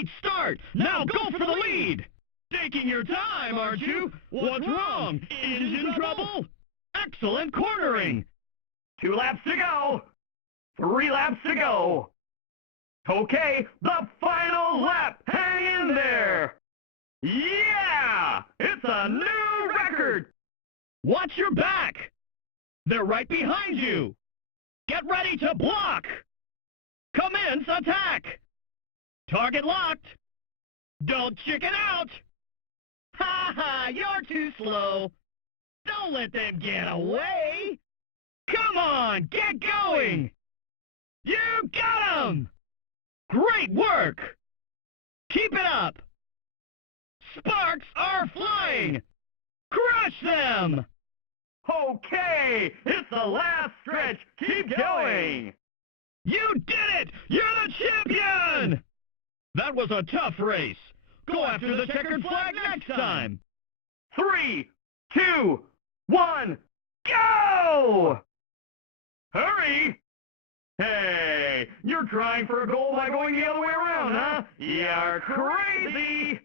Great start! Now go for the lead! Taking your time, aren't you? What's wrong? Engine trouble? Excellent cornering! 2 laps to go! 3 laps to go! Okay, the final lap! Hang in there! Yeah! It's a new record! Watch your back! They're right behind you! Get ready to block! Commence attack! Target locked! Don't chicken out! Ha ha! You're too slow! Don't let them get away! Come on! Get going! You got 'em! Great work! Keep it up! Sparks are flying! Crush them! Okay! It's the last stretch! Keep going! You did it! You're the champion! That was a tough race. Go after the checkered flag next time. 3, 2, 1, go! Hurry! Hey, you're trying for a goal by going the other way around, huh? You're crazy!